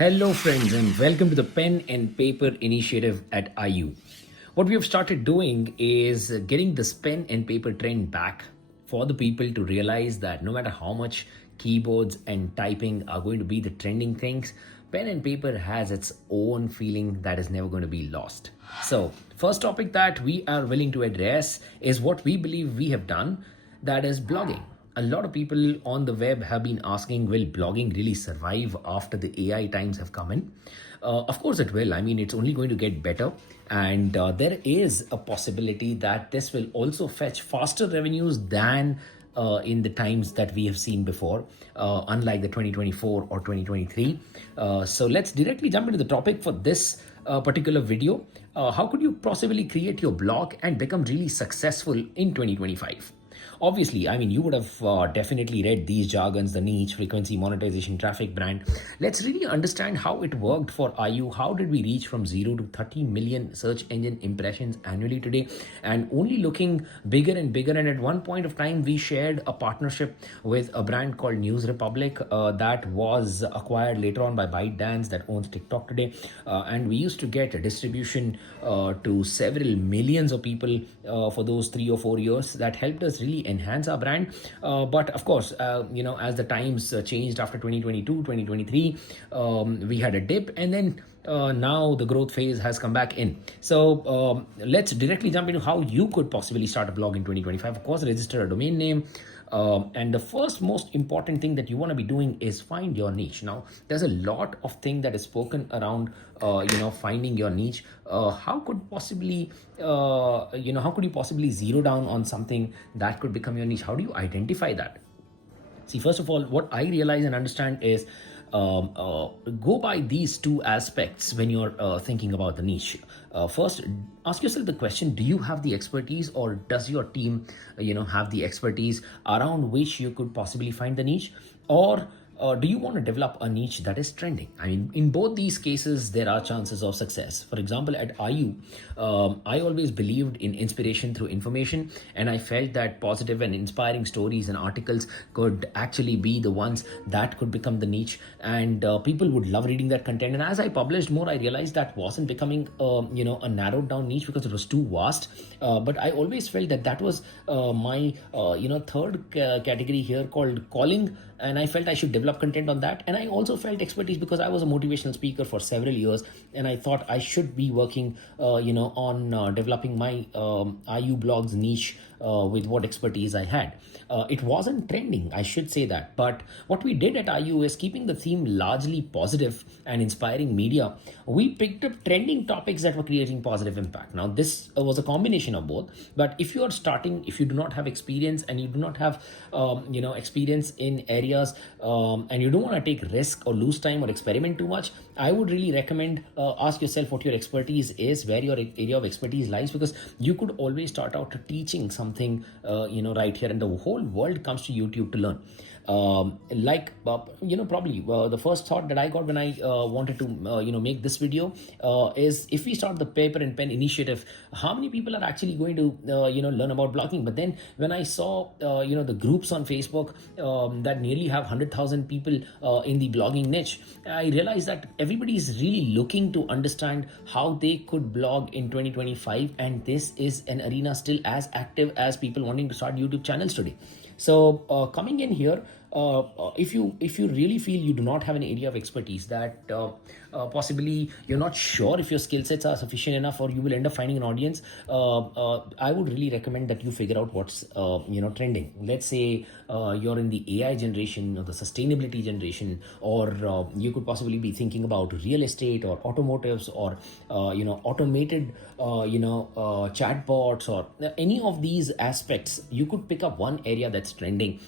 Hello, friends, and welcome to the Pen and Paper Initiative at IU. What we have started doing is getting this pen and paper trend back for the people to realize that no matter how much keyboards and typing are going to be the trending things, pen and paper has its own feeling that is never going to be lost. So, first topic that we are willing to address is what we believe we have done, that is blogging. A lot of people on the web have been asking, will blogging really survive after the AI times have come in? Of course it will. I mean, it's only going to get better. And there is a possibility that this will also fetch faster revenues than in the times that we have seen before, unlike the 2024 or 2023. So let's directly jump into the topic for this particular video. How could you possibly create your blog and become really successful in 2025? Obviously, I mean, you would have definitely read these jargons, the niche, frequency, monetization, traffic, brand. Let's really understand how it worked for IU. How did we reach from 0 to 30 million search engine impressions annually today, and only looking bigger and bigger? And at one point of time, we shared a partnership with a brand called News Republic that was acquired later on by ByteDance that owns TikTok today. And we used to get a distribution to several millions of people for those 3 or 4 years. That helped us really enhance our brand. But of course, as the times changed after 2022, 2023, we had a dip, and then now the growth phase has come back in. So let's directly jump into how you could possibly start a blog in 2025. Of course, register a domain name. And the first most important thing that you want to be doing is find your niche. Now, there's a lot of thing that is spoken around, finding your niche. How could you possibly zero down on something that could become your niche? How do you identify that? See, first of all, what I realize and understand is go by these two aspects when you're thinking about the niche. First, ask yourself the question: do you have the expertise, or does your team, have the expertise around which you could possibly find the niche? Or do you want to develop a niche that is trending? I mean, in both these cases, there are chances of success. For example, at IU, I always believed in inspiration through information, and I felt that positive and inspiring stories and articles could actually be the ones that could become the niche, and people would love reading that content. And as I published more, I realized that wasn't becoming, a narrowed down niche because it was too vast. But I always felt that was my, third category here called calling, and I felt I should develop content on that. And I also felt expertise because I was a motivational speaker for several years, and I thought I should be working on developing my IU blogs niche with what expertise I had. It wasn't trending, I should say that, but what we did at IU is, keeping the theme largely positive and inspiring media, we picked up trending topics that were creating positive impact. Now, this was a combination of both, but if you are starting, if you do not have experience and you do not have experience in areas, and you don't want to take risk or lose time or experiment too much, I would really recommend ask yourself what your expertise is, where your area of expertise lies, because you could always start out teaching something right here, and the whole world comes to YouTube to learn. Probably the first thought that I got when I wanted to make this video is, if we start the paper and pen initiative, how many people are actually going to learn about blogging? But then when I saw the groups on Facebook that nearly have 100,000 people in the blogging niche, I realized that everybody is really looking to understand how they could blog in 2025, and this is an arena still as active as people wanting to start YouTube channels today. So coming in here, if you really feel you do not have an area of expertise, that possibly you're not sure if your skill sets are sufficient enough, or you will end up finding an audience, I would really recommend that you figure out what's trending. Let's say you're in the AI generation or the sustainability generation, or you could possibly be thinking about real estate or automotives, or automated chatbots, or any of these aspects. You could pick up one area that's trending,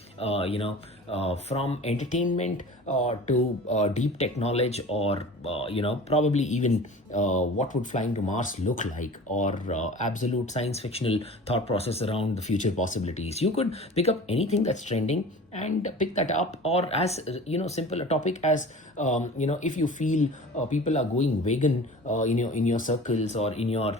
from entertainment to deep tech knowledge, or probably even what would flying to Mars look like, or absolute science fictional thought process around the future possibilities. You could pick up anything that's trending and pick that up, or as simple a topic as if you feel people are going vegan in your circles or in your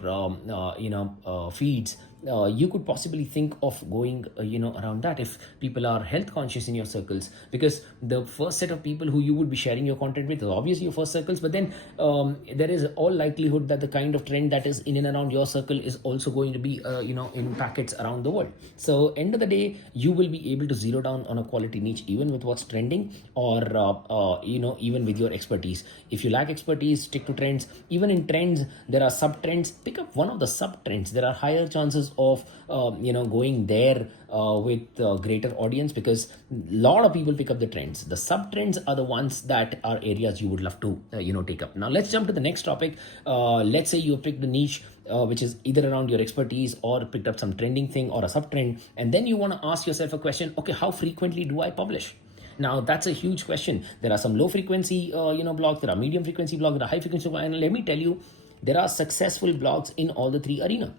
feeds, you could possibly think of going around that if people are health conscious in your circles, because the first set of people who you would be sharing your content with is obviously your first circles, but then there is all likelihood that the kind of trend that is in and around your circle is also going to be in packets around the world. So end of the day, you will be able to zero down on a quality niche even with what's trending, or even with your expertise. If you lack expertise, stick to trends. Even in trends, there are sub trends. Pick up one of the sub trends. There are higher chances of going there with greater audience, because a lot of people pick up the trends. The sub trends are the ones that are areas you would love to take up. Now let's jump to the next topic. Let's say you picked a niche which is either around your expertise or picked up some trending thing or a sub trend, and then you want to ask yourself a question: okay, how frequently do I publish? Now that's a huge question. There are some low frequency blogs, there are medium frequency blogs, there are high frequency blogs, and let me tell you, there are successful blogs in all the three arena.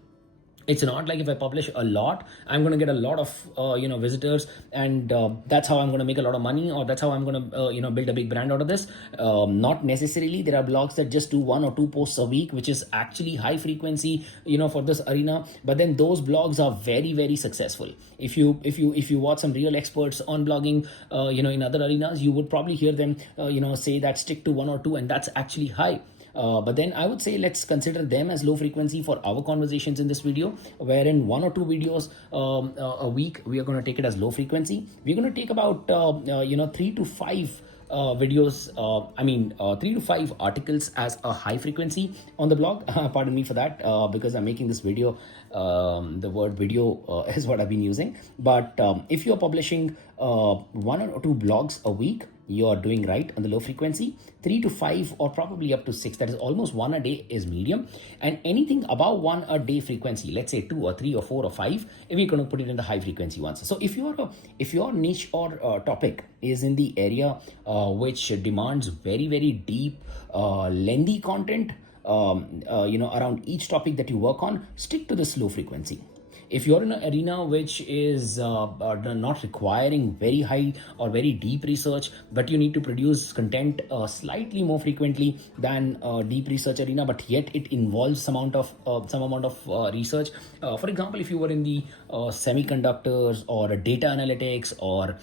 It's not like if I publish a lot, I'm going to get a lot of visitors, and that's how I'm going to make a lot of money, or that's how I'm going to build a big brand out of this. Not necessarily. There are blogs that just do 1 or 2 posts a week, which is actually high frequency for this arena, but then those blogs are very, very successful. If you watch some real experts on blogging in other arenas, you would probably hear them say that stick to 1 or 2, and that's actually high. But then I would say let's consider them as low frequency for our conversations in this video, wherein 1 or 2 videos a week, we are going to take it as low frequency. We're going to take about 3 to 5 videos, 3 to 5 articles as a high frequency on the blog. Pardon me for that, because I'm making this video. The word video is what I've been using. But if you're publishing 1 or 2 blogs a week, you're doing right on the low frequency. 3 to 5 or probably up to 6, that is almost 1 a day, is medium. And anything above 1 a day frequency, let's say 2 or 3 or 4 or 5, if we're going to put it in the high frequency ones. So if your niche or topic is in the area which demands very, very deep, lengthy content, around each topic that you work on, stick to this low frequency. If you're in an arena which is not requiring very high or very deep research, but you need to produce content slightly more frequently than deep research arena, but yet it involves some amount of research. For example, if you were in the semiconductors or data analytics, or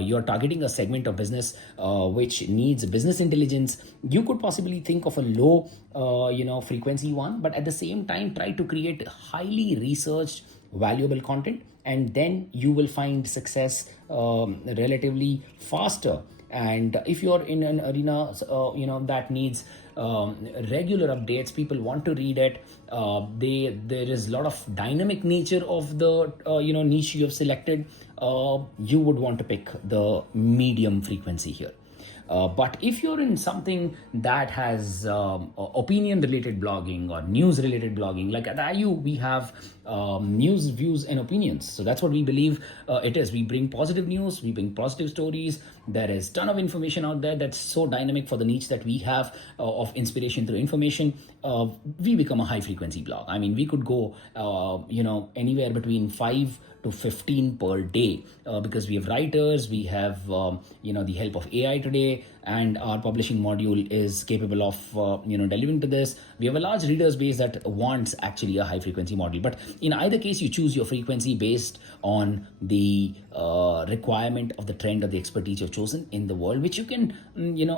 you're targeting a segment of business which needs business intelligence, you could possibly think of a low frequency one, but at the same time try to create highly researched valuable content, and then you will find success relatively faster. And if you're in an arena that needs regular updates, people want to read it, there is a lot of dynamic nature of the niche you have selected, you would want to pick the medium frequency here. But if you're in something that has opinion related blogging or news related blogging, like at IU we have news, views and opinions. So that's what we believe it is. We bring positive news, we bring positive stories. There is ton of information out there that's so dynamic for the niche that we have of inspiration through information. We become a high frequency blog. I mean, we could go anywhere between 5 to 15 per day, because we have writers, we have the help of AI today, and our publishing module is capable of delivering to this. We have a large readers base that wants actually a high frequency module. But in either case, you choose your frequency based on the requirement of the trend or the expertise you've chosen in the world, which you can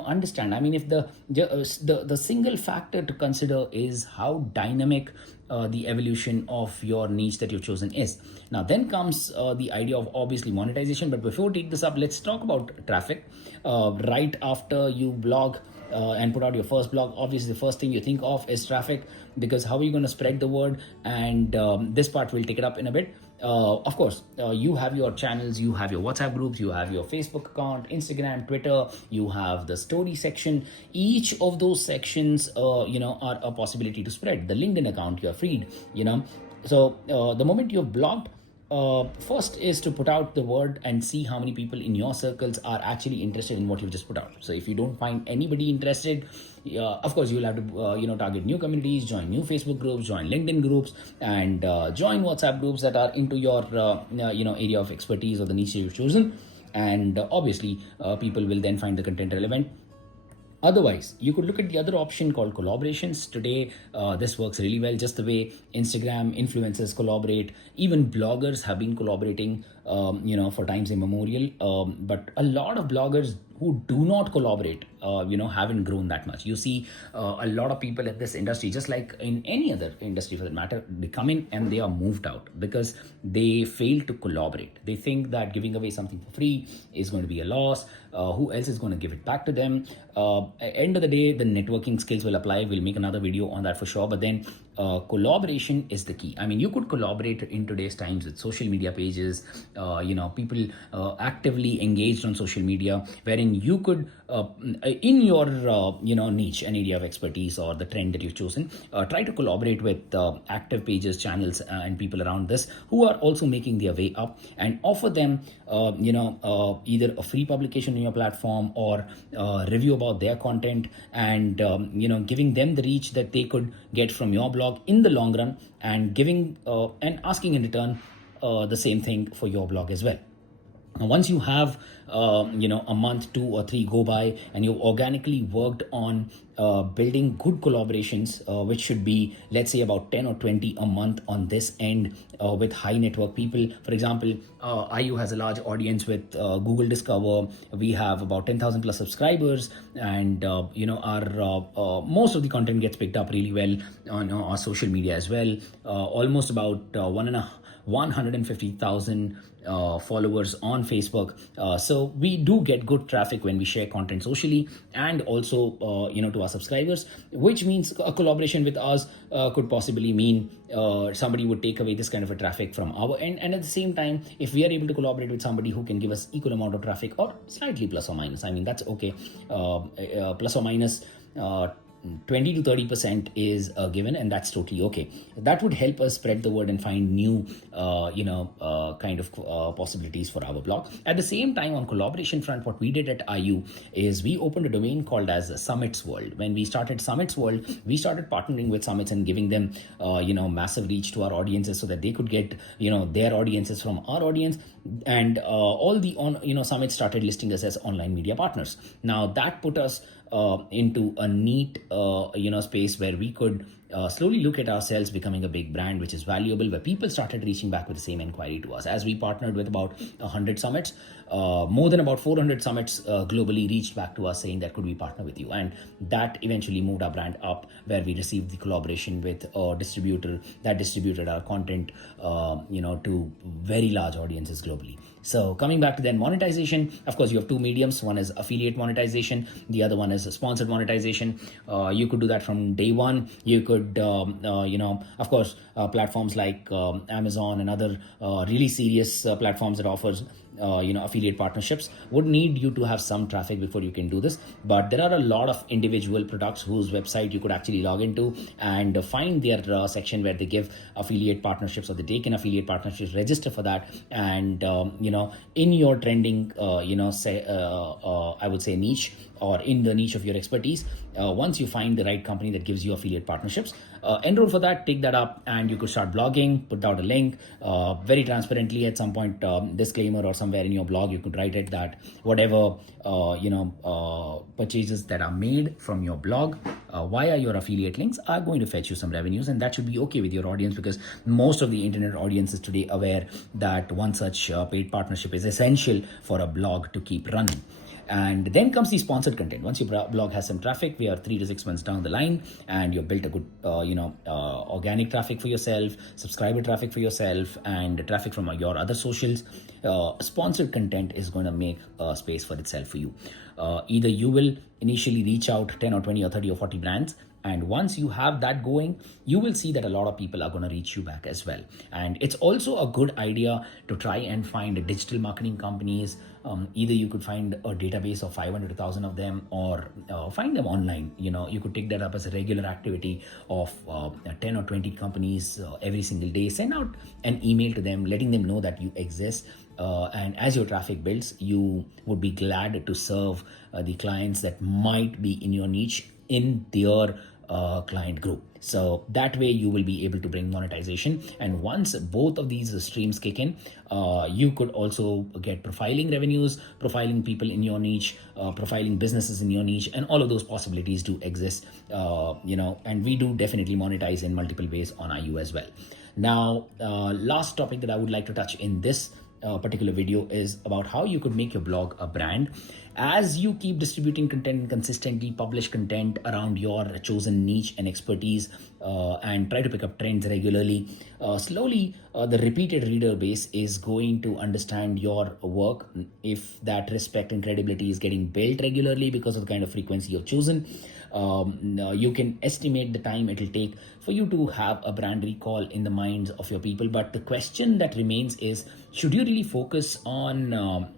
understand. I mean, if the single factor to consider is how dynamic the evolution of your niche that you've chosen is. Now then comes the idea of obviously monetization. But before we take this up, let's talk about traffic. Right after you blog and put out your first blog, obviously the first thing you think of is traffic, because how are you going to spread the word? And this part we'll take it up in a bit. Of course, you have your channels, you have your WhatsApp groups, you have your Facebook account, Instagram, Twitter, you have the story section. Each of those sections, are a possibility to spread. The LinkedIn account, your feed, So the moment you've blogged, first is to put out the word and see how many people in your circles are actually interested in what you've just put out. So if you don't find anybody interested, of course you'll have to target new communities, join new Facebook groups, join LinkedIn groups, and join WhatsApp groups that are into your area of expertise or the niche you've chosen. And obviously people will then find the content relevant. Otherwise, you could look at the other option called collaborations. Today, this works really well, just the way Instagram influencers collaborate. Even bloggers have been collaborating, for times immemorial. But a lot of bloggers who do not collaborate, haven't grown that much. You see a lot of people in this industry, just like in any other industry for that matter, they come in and they are moved out because they fail to collaborate. They think that giving away something for free is going to be a loss. Who else is going to give it back to them? End of the day, the networking skills will apply. We'll make another video on that for sure. But then collaboration is the key. I mean, you could collaborate in today's times with social media pages, people actively engaged on social media, wherein you could, in your, niche, an area of expertise or the trend that you've chosen, try to collaborate with active pages, channels, and people around this who are also making their way up, and offer them, either a free publication on your platform or review about their content, and giving them the reach that they could get from your blog in the long run, and giving and asking in return the same thing for your blog as well. Now, once you have, a month, 2 or 3 go by, and you've organically worked on building good collaborations, which should be, let's say, about 10 or 20 a month on this end, with high network people. For example, IU has a large audience with Google Discover. We have about 10,000 plus subscribers, and our most of the content gets picked up really well on our social media as well. Almost about 150,000 followers on Facebook. So we do get good traffic when we share content socially, and also, to our subscribers, which means a collaboration with us could possibly mean somebody would take away this kind of a traffic from our end. And at the same time, if we are able to collaborate with somebody who can give us equal amount of traffic, or slightly plus or minus, I mean, that's okay. Plus or minus 20 to 30% is given, and that's totally okay. That would help us spread the word and find new kind of possibilities for our blog. At the same time, on collaboration front, what we did at IU is we opened a domain called as Summits World. When we started Summits World, we started partnering with summits and giving them massive reach to our audiences, so that they could get their audiences from our audience, and all the summits started listing us as online media partners. Now that put us into a neat space where we could slowly look at ourselves becoming a big brand, which is valuable, where people started reaching back with the same inquiry to us. As we partnered with about 100 summits, more than about 400 summits globally reached back to us saying that could we partner with you, and that eventually moved our brand up, where we received the collaboration with a distributor that distributed our content to very large audiences globally. So coming back to then monetization, of course, you have two mediums. One is affiliate monetization. The other one is sponsored monetization. You could do that from day one. You could, of course, platforms like Amazon and other really serious platforms that offers affiliate partnerships would need you to have some traffic before you can do this. But there are a lot of individual products whose website you could actually log into and find their section where they give affiliate partnerships, or they take in affiliate partnerships, register for that, and in your trending I would say niche, or in the niche of your expertise, once you find the right company that gives you affiliate partnerships, enroll for that, take that up, and you could start blogging, put out a link very transparently at some point, disclaimer or somewhere in your blog. You could write it that whatever purchases that are made from your blog via your affiliate links are going to fetch you some revenues, and that should be okay with your audience, because most of the internet audience is today aware that one such paid partnership is essential for a blog to keep running. And then comes the sponsored content. Once your blog has some traffic, we are 3 to 6 months down the line, and you've built a good, organic traffic for yourself, subscriber traffic for yourself, and traffic from your other socials. Sponsored content is going to make space for itself for you. Either you will initially reach out 10 or 20 or 30 or 40 brands, and once you have that going, you will see that a lot of people are going to reach you back as well. And it's also a good idea to try and find digital marketing companies. Either you could find a database of 500 to 1,000 of them, or find them online. You could take that up as a regular activity of 10 or 20 companies every single day. Send out an email to them, letting them know that you exist. And as your traffic builds, you would be glad to serve the clients that might be in your niche, in their client group. So that way you will be able to bring monetization. And once both of these streams kick in, you could also get profiling revenues, profiling people in your niche, profiling businesses in your niche, and all of those possibilities do exist. And we do definitely monetize in multiple ways on IU as well. Now, last topic that I would like to touch in this particular video is about how you could make your blog a brand. As you keep distributing content and consistently publish content around your chosen niche and expertise, and try to pick up trends regularly, slowly the repeated reader base is going to understand your work. If that respect and credibility is getting built regularly because of the kind of frequency you've chosen, you can estimate the time it will take for you to have a brand recall in the minds of your people. But the question that remains is, should you really focus on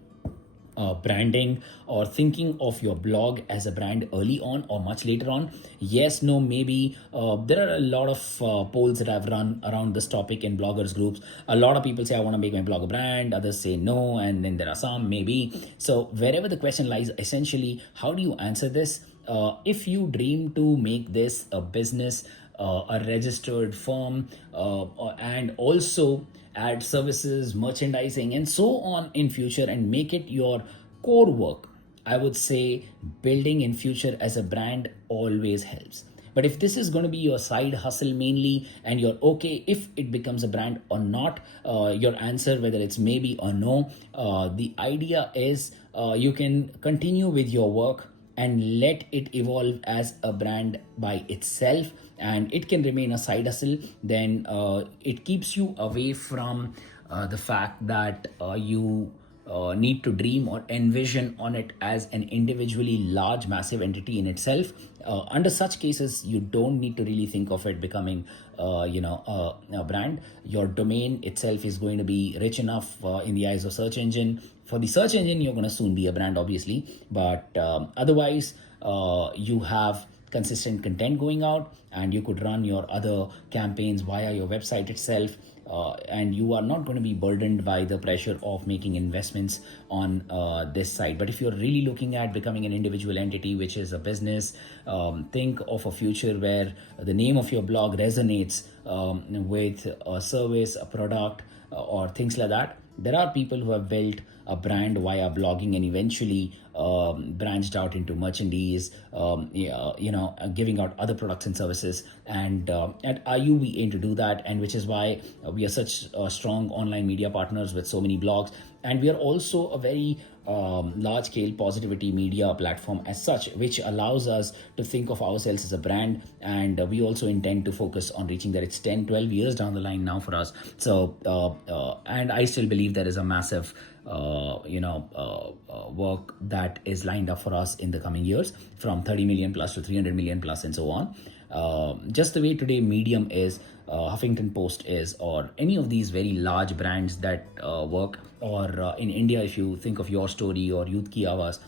branding or thinking of your blog as a brand early on or much later on? Yes, no, maybe. There are a lot of polls that I've run around this topic in bloggers groups. A lot of people say, I want to make my blog a brand. Others say no. And then there are some maybe. So wherever the question lies, essentially, how do you answer this? If you dream to make this a business, a registered firm, and also add services, merchandising, and so on in future, and make it your core work, I would say building in future as a brand always helps. But if this is going to be your side hustle mainly, and you're okay if it becomes a brand or not, your answer, whether it's maybe or no, the idea is you can continue with your work and let it evolve as a brand by itself, and it can remain a side hustle. Then it keeps you away from the fact that you need to dream or envision on it as an individually large massive entity in itself. Under such cases, you don't need to really think of it becoming a brand. Your domain itself is going to be rich enough in the eyes of search engine. For the search engine, you're going to soon be a brand, obviously, but otherwise you have consistent content going out, and you could run your other campaigns via your website itself, and you are not going to be burdened by the pressure of making investments on this side. But if you're really looking at becoming an individual entity, which is a business, think of a future where the name of your blog resonates with a service, a product, or things like that. There are people who have built a brand via blogging and eventually branched out into merchandise, giving out other products and services. And at IU, we aim to do that, and which is why we are such strong online media partners with so many blogs. And we are also a very large-scale positivity media platform as such, which allows us to think of ourselves as a brand. And we also intend to focus on reaching that. It's 10, 12 years down the line now for us. So, and I still believe there is a massive work that is lined up for us in the coming years, from 30 million plus to 300 million plus and so on. Just the way today Medium is, Huffington Post is, or any of these very large brands that work, or in India, if you think of Your Story or Youth Ki Awaaz,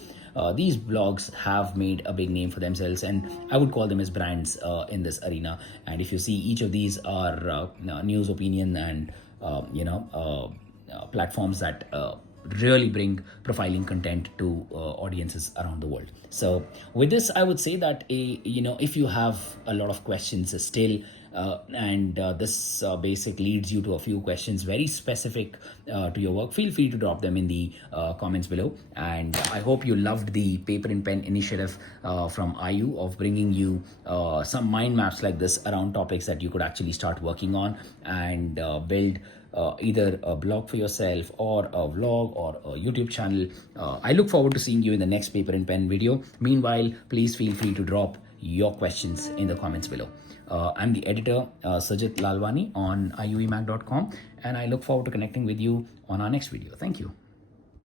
these blogs have made a big name for themselves, and I would call them as brands in this arena. And if you see, each of these are news, opinion, and platforms that really bring profiling content to audiences around the world. So with this, I would say that if you have a lot of questions still, and this basic leads you to a few questions very specific to your work, feel free to drop them in the comments below. And I hope you loved the paper and pen initiative from IU of bringing you some mind maps like this around topics that you could actually start working on and build either a blog for yourself or a vlog or a YouTube channel. I look forward to seeing you in the next paper and pen video. Meanwhile, please feel free to drop your questions in the comments below. I'm the editor, Sajid Lalwani on iuemac.com, and I look forward to connecting with you on our next video. Thank you.